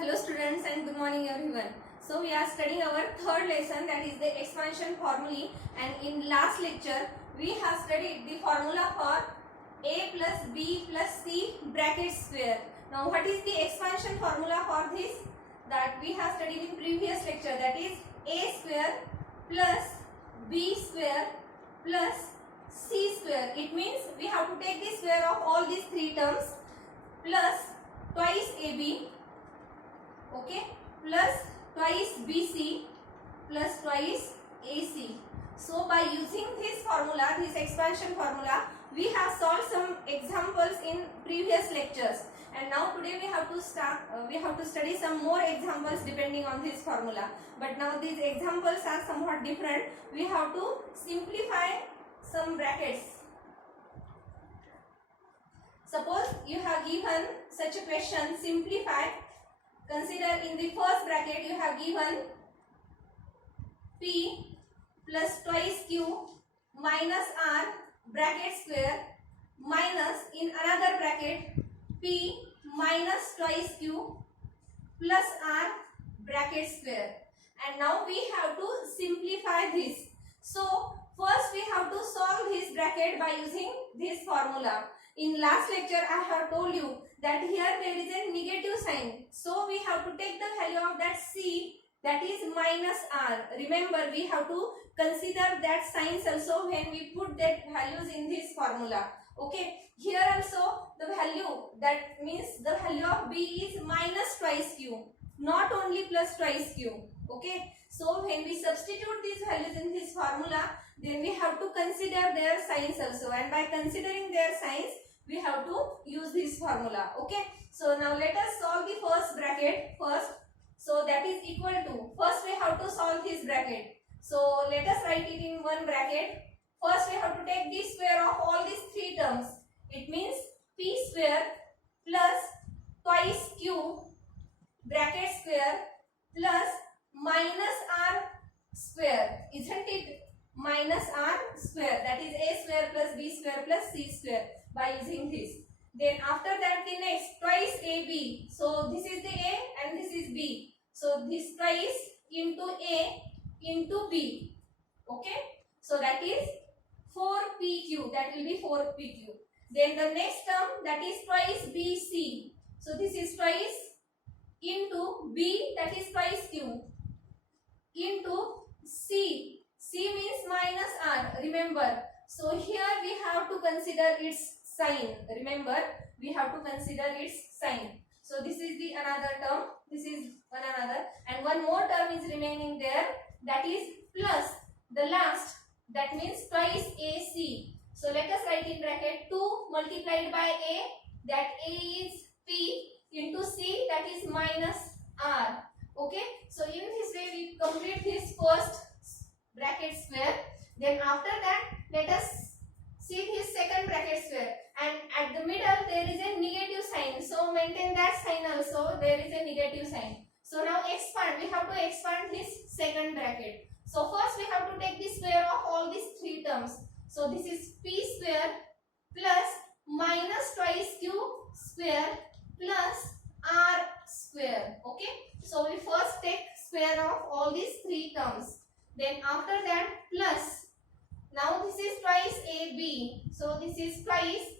Hello students and good morning everyone. So we are studying our third lesson, that is the expansion formulae, and in last lecture we have studied the formula for a plus b plus c bracket square. Now what is the expansion formula for this? That we have studied in previous lecture, that is a square plus b square plus c square. It means we have to take the square of all these three terms plus twice ab, okay, plus twice BC plus twice AC. So by using this formula, this expansion formula, we have solved some examples in previous lectures, and now today we have to study some more examples depending on this formula. But now these examples are somewhat different. We have to simplify some brackets. Suppose you have given such a question, simplify. Consider in the first bracket you have given P plus twice Q minus R bracket square minus in another bracket P minus twice Q plus R bracket square. And now we have to simplify this. So first we have to solve this bracket by using this formula. In last lecture I have told you that here there is a negative sign. So we have to take the value of that C, that is minus R. Remember, we have to consider that signs also when we put that values in this formula. Okay, here also the value, that means the value of B is minus twice Q, not only plus twice Q. Okay, so when we substitute these values in this formula, then we have to consider their signs also, and by considering their signs we have to use this formula. Okay, so now let us solve the first bracket first. So that is equal to, first we have to solve this bracket. So let us write it in one bracket. First we have to take the square of all these three terms. It means P square plus twice Q bracket square plus minus R square, isn't it? Minus R square, that is a square plus b square plus c square, by using this. Then after that the next twice AB. So this is the A and this is B. So this twice into A into B. Okay. So that is 4PQ. That will be 4PQ. Then the next term, that is twice BC. So this is twice into B, that is twice Q, into C. C means minus R. Remember. So here we have to consider its sign. Remember, we have to consider its sign. So this is the another term, this is one another, and one more term is remaining there, that is plus the last, that means twice AC. So let us write in bracket 2 multiplied by A, that A is P into C, that is minus R. Okay, so in this way we complete this first bracket square. Then after that let us see this second bracket square, and at the middle there is a negative sign, so maintain that sign also, there is a negative sign. So now expand, we have to expand this second bracket. So first we have to take the square of all these three terms. So this is P square plus minus twice Q square plus R square. Okay, so we first take square of all these three terms. Then after that plus, now this is twice AB. So this is twice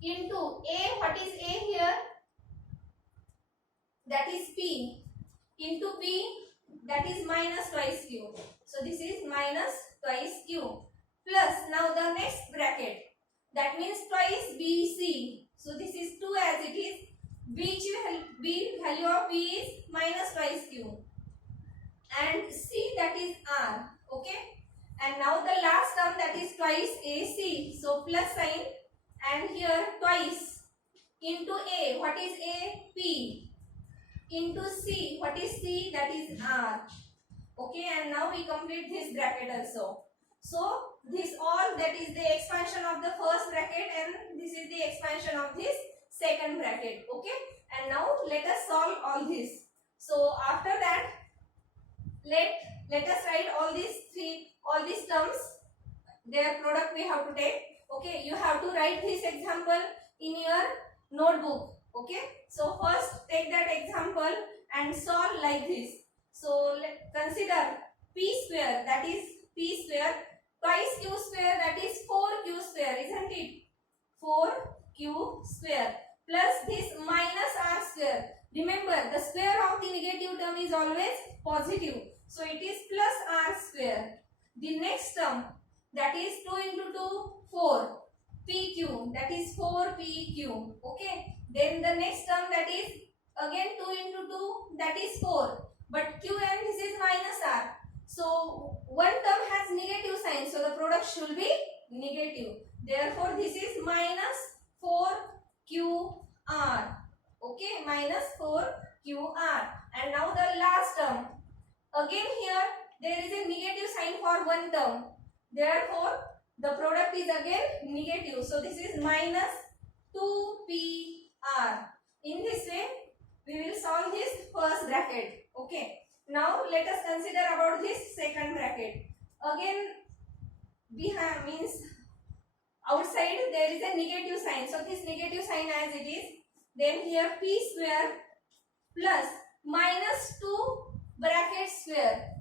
into A. What is A here? That is P. Into P, that is minus twice Q. So this is minus twice Q. Plus now the next bracket. That means twice BC. So this is 2 as it is. B value of B is minus twice Q. And C, that is R. Okay. And now the last term, that is twice AC. So plus sign, and here twice into A. What is A? P. Into C. What is C? That is R. Okay, and now we complete this bracket also. So this all, that is the expansion of the first bracket, and this is the expansion of this second bracket. Okay, and now let us solve all this. So after that let us write all these terms, their product we have to take. Okay, you have to write this example in your notebook. Okay, so first take that example and solve like this. So consider p square, that is p square twice q square, that is 4q square, isn't it? 4q square plus this minus r square. Remember, the square of the negative term is always positive, so it is plus r square. The next term, that is 2 into 2, 4 pq, that is 4pq. Okay, then the next term, that is again 2 into 2, that is 4, but q and this is minus r, so one term has negative sign, so the product should be negative. Therefore this is minus 4qr. Okay, minus 4qr. And now the last term, again here there is a negative sign for one term, therefore the product is again negative, so this is minus 2pr. In this way we will solve this first bracket. Okay, now let us consider about this second bracket. Again behind means outside there is a negative sign, so this negative sign as it is, then here p square plus minus 2 bracket square.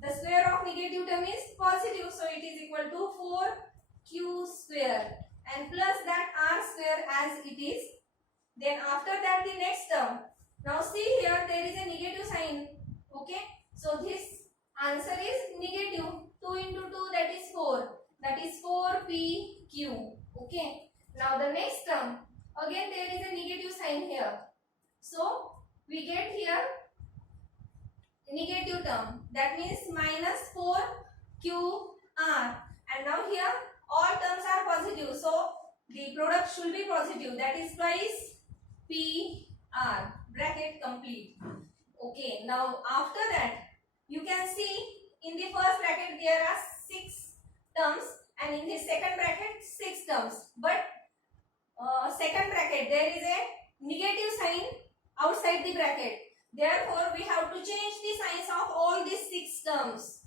The square of negative term is positive, so it is equal to 4q square and plus that r square as it is. Then after that the next term. Now see here there is a negative sign. Okay, so this answer is negative. 2 into 2, that is 4. That is 4pq. Okay, now the next term, again there is a negative sign here. So we get here negative term, that means minus 4qr. And now here all terms are positive, so the product should be positive, that is twice pr. Bracket complete. Okay, now after that you can see in the first bracket there are 6 terms and in the second bracket 6 terms, but second bracket there is a negative sign outside the bracket, therefore we have to change the signs of all these 6 terms.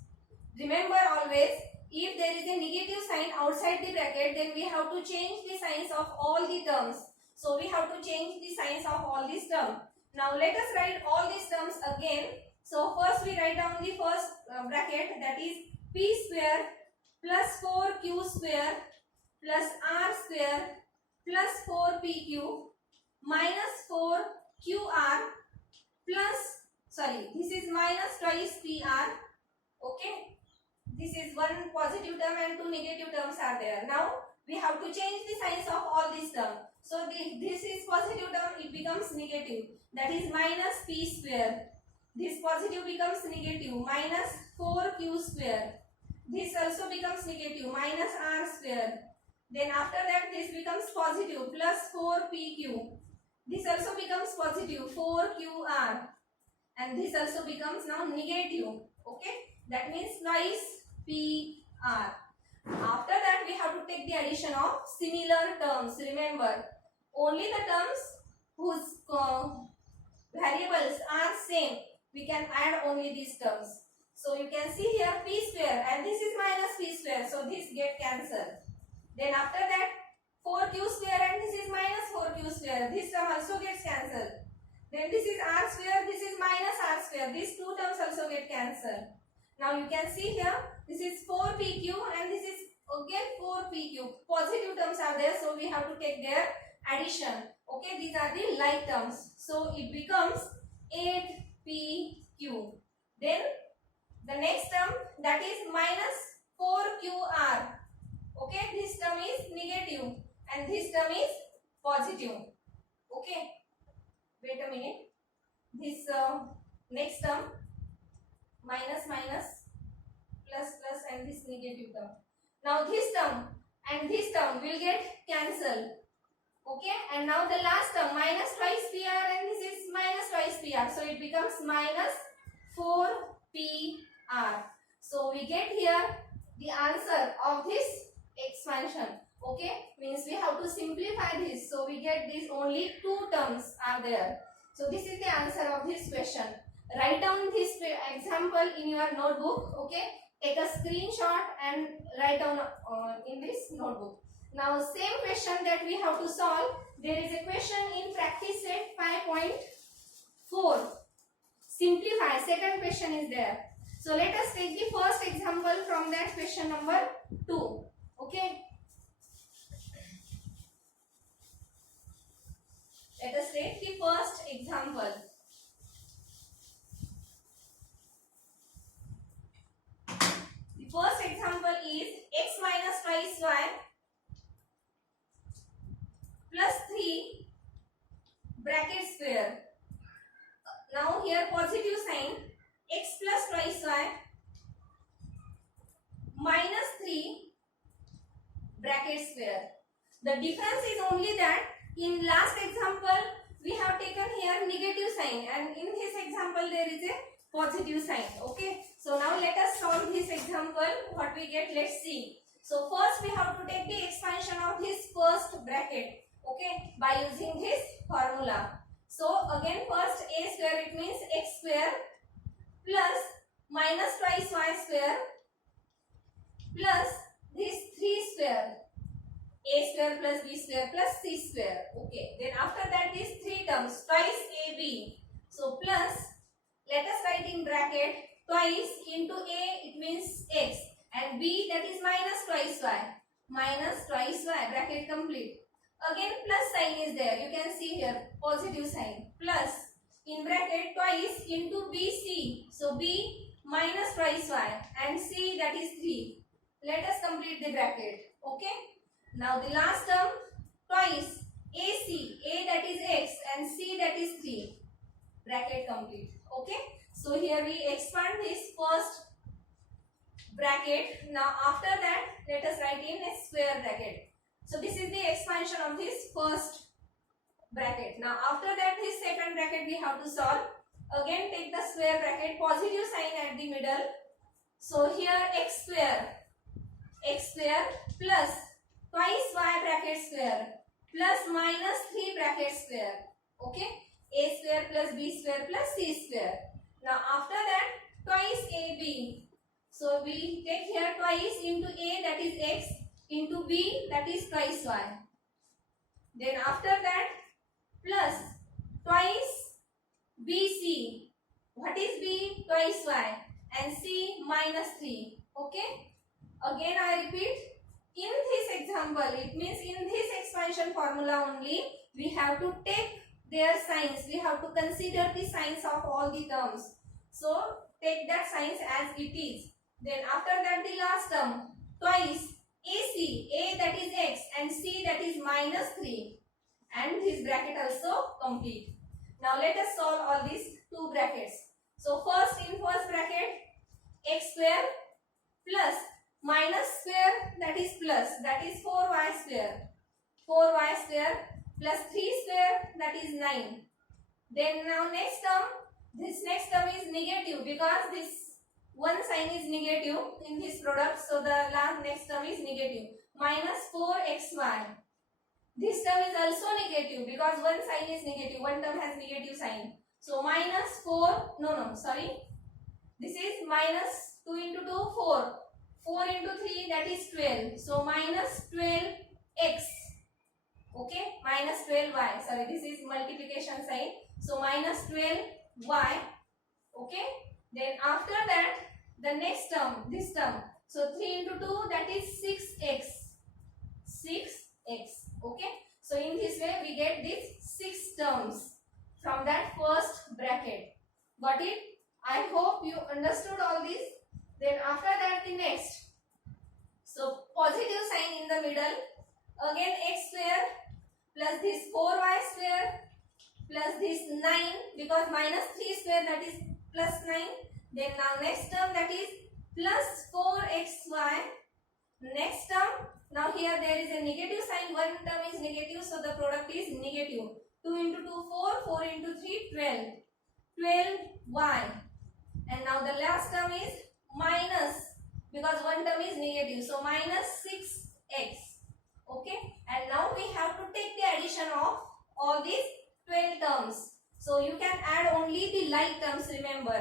Remember always, if there is a negative sign outside the bracket, then we have to change the signs of all the terms. So we have to change the signs of all these terms. Now let us write all these terms again. So first we write down the first bracket, that is p square plus 4q square plus r square plus 4pq minus 4qr plus, sorry, this is minus twice pr. Okay, this is one positive term and 2 negative terms are there. Now we have to change the signs of all these terms. So this is positive term, it becomes negative, that is minus p square. This positive becomes negative, minus 4q square. This also becomes negative, minus r square. Then after that this becomes positive, plus 4pq. This also becomes positive, 4qr. And this also becomes now negative. Okay, that means twice pr. After that we have to take the addition of similar terms. Remember, only the terms whose variables are same, we can add only these terms. So you can see here p square and this is minus p square, so this get cancelled. Then after that 4q square and this is minus 4q square, this term also gets cancelled. Then this is r square, this is minus r square, these two terms also get cancelled. Now you can see here, this is 4pq and this is again 4pq. Positive terms are there, so we have to take their addition. Okay, these are the like terms. So it becomes 8pq. Then the next term, that is minus 4qr. Okay, this term is negative and this term is positive. Okay, wait a minute. This next term, minus minus plus plus and this negative term. Now this term and this term will get cancelled. Okay, and now the last term, minus twice pr and this is minus twice pr, so it becomes minus 4pr. So we get here the answer of this expansion. Okay, means we have to simplify this, so we get this only 2 terms are there. So this is the answer of this question. Write down this example in your notebook. Okay, take a screenshot and write down in this notebook. Now same question that we have to solve, there is a question in practice set 5.4. Simplify. Second question is there. So let us take the first example from that question number 2. Okay. Let us take the first example. The first example is x minus twice y plus 3 bracket square. Now here positive sign, x plus twice y minus 3 bracket square. The difference is only that in last example we have taken here negative sign, and in this example there is a positive sign. Okay, so now let us solve this example. What we get, let's see. So first we have to take the expansion of this first bracket, okay, by using this formula. So again first a square, it means x square plus minus twice y square plus this 3 square, a square plus b square plus c square. Okay, then after that these 3 terms twice ab. So plus, let us write in bracket twice into a, it means x, and b, that is minus twice y, bracket complete. Again plus sign is there, you can see here positive sign, plus in bracket twice into bc. So b minus twice y and c, that is 3. Let us complete the bracket. Okay, now the last term twice ac, a that is x and c that is 3, bracket complete. Okay, so here we expand this first bracket. Now after that let us write in a square bracket. So this is the expansion of this first bracket. Now after that this second bracket we have to solve. Again take the square bracket, positive sign at the middle. So here x square plus twice y bracket square plus minus 3 bracket square. Okay, a square plus b square plus c square. Now after that twice ab. So we take here twice into a, that is x, into b, that is twice y. Then after that plus twice bc. What is b? Twice y, and c minus 3. Okay, again I repeat, in this example, it means in this expansion formula only we have to take their signs, we have to consider the signs of all the terms. So take that signs as it is. Then after that the last term twice ac, a that is x and c that is minus 3, and this bracket also complete. Now let us solve all these two brackets. So first in first bracket x square plus minus square, that is plus, that is 4y square plus 3 square, that is 9. Then now next term, this next term is negative because this one sign is negative in this product, so the last next term is negative, minus 4xy. This term is also negative because one sign is negative, one term has negative sign. So minus 4, this is minus 2 into 2, 4. 4 into 3, that is 12. So minus 12x. Okay, minus 12y. This is multiplication sign. So minus 12y. Okay, then after that the next term, this term. So 3 into 2, that is 6x. Okay, so in this way we get these 6 terms from that first bracket. Got it? I hope you understood all this. Then after that the next. So positive sign in the middle. Again x square plus this 4y square plus this 9, because minus 3 square, that is plus 9. Then now next term, that is plus 4xy. Next term, now here there is a negative sign, one term is negative, so the product is negative. 2 into 2, 4, 4 into 3, 12. 12y. And now the last term is minus, because one term is negative, so minus 6x. Okay, and now we have to take the addition of all these 12 terms. So you can add only the like terms, remember.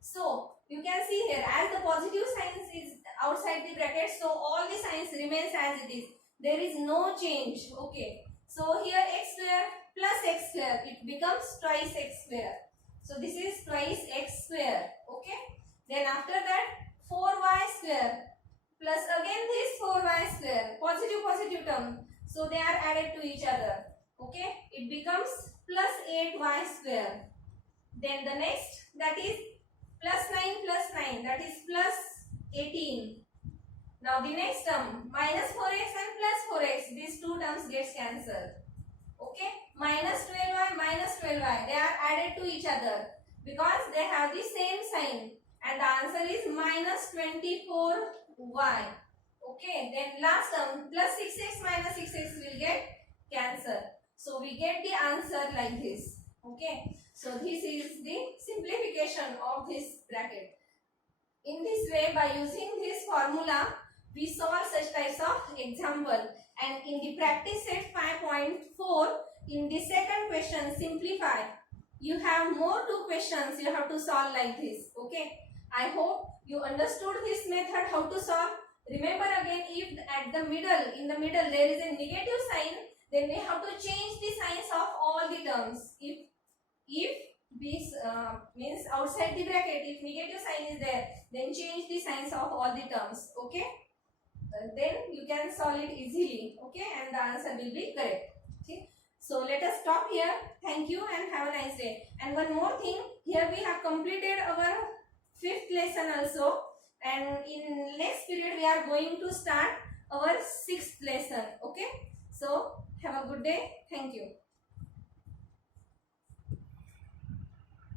So you can see here, as the positive signs is outside the bracket, so all the signs remains as it is. There is no change. Okay, So here x square plus x square, it becomes twice x square. So this is twice x square. Okay. Then after that 4y square plus again this 4y square, positive term. So they are added to each other. Okay. It becomes plus 8y square. Then the next, that is plus 9, that is plus 18. Now the next term, minus 4x and plus 4x, these two terms gets cancelled. Okay, minus 12y, they are added to each other because they have the same sign, and the answer is minus 24y. Okay, then last term, plus 6x minus 6x will get cancelled. So we get the answer like this. Okay, so this is the simplification of this bracket. In this way, by using this formula, we solve such types of example. And in the practice set 5.4, in the second question, simplify, you have more 2 questions you have to solve like this. Okay, I hope you understood this method how to solve. Remember again, if at the middle, in the middle there is a negative sign, then we have to change the signs of all the terms. If this means outside the bracket, if negative sign is there, then change the signs of all the terms. Okay, then you can solve it easily. Okay, and the answer will be correct. Okay, so let us stop here. Thank you and have a nice day. And one more thing, here we have completed our 5th lesson also, and in next period we are going to start our 6th lesson. Okay, so have a good day. Thank you.